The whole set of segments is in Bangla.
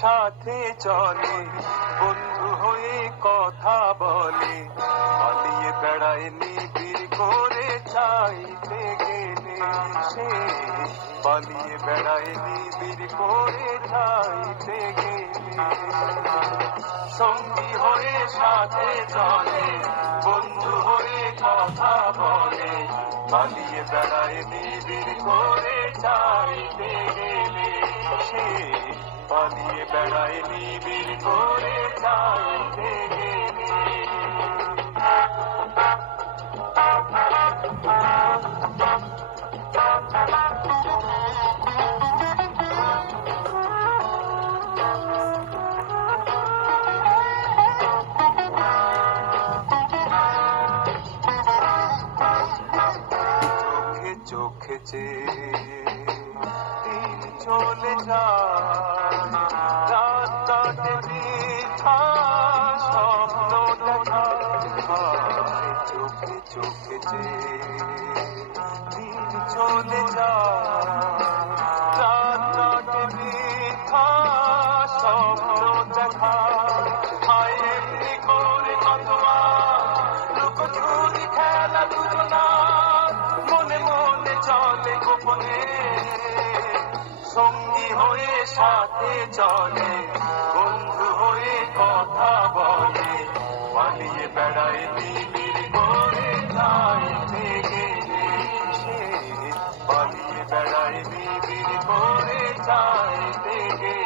সাথে চলে, বন্ধু হয়ে কথা বলে, পালিয়ে বেড়ায় নিবিড় করে চাইতে গেলে সে, পালিয়ে বেড়ায় নিবিড় করে চাইতে গেলে। সঙ্গী হয়ে সাথে চলে, বন্ধু হয়ে কথা বলে, পালিয়ে বেড়ায় নিবিড় করে চাইতে গেলে সে, পালিয়ে বেড়ায় নিবিড় করে চাইতে গেলে। চোখে দিন চলে যায়, রাত কাটে বৃথা স্বপ্ন দেখায়। চোখে দিন চলে যায়, রাত কাটে বৃথা স্বপ্ন দেখায়। হায় এমনি করে কতবার লুকোচুরি খেলা দুজনা, মনে মনে চলে গোপনে। সঙ্গী হয়ে সাথে চলে, বন্ধু হয়ে কথা বলে, পালিয়ে বেড়ায় নিবিড় করে চাইতে গেলে সে, পালিয়ে বেড়ায় নিবিড় করে চাইতে গেলে।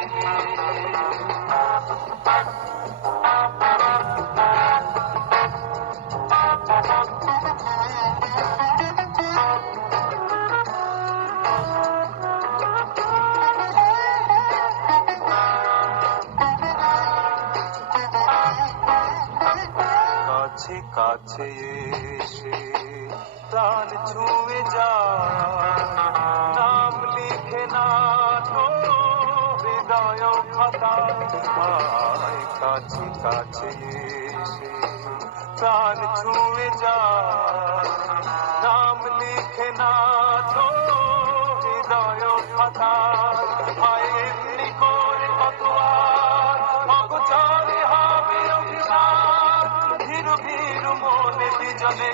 কাছে এসে প্রাণ ছুঁয়ে যায়, নাম লিখে না তো হৃদয় খাতায়। কাছে এসে প্রাণ ছুঁয়ে যায়, নাম লিখে না তো হৃদয় খাতায়। হায় এমনি করে কত আর অগোচরে হবে অভিশাপ, ধীরু ধীরু মনে বিজনে।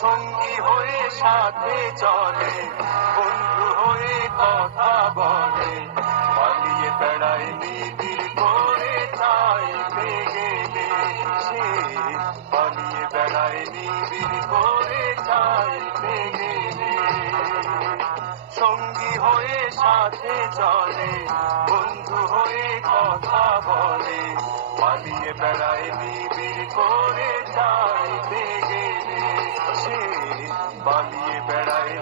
সঙ্গী হয়ে সাথে চলে, বন্ধু হয়ে কথা বলে, পালিয়ে বেড়ায় নিবিড় করে চাইতে গেলে সে, পালিয়ে বেড়ায় নিবিড় করে চাইতে গেলে। সঙ্গী হয়ে সাথে চলে, বন্ধু হয়ে কথা বলে, পালিয়ে বেড়ায় নিবিড় করে চাইতে গেলে সে, পালিয়ে বেড়ায়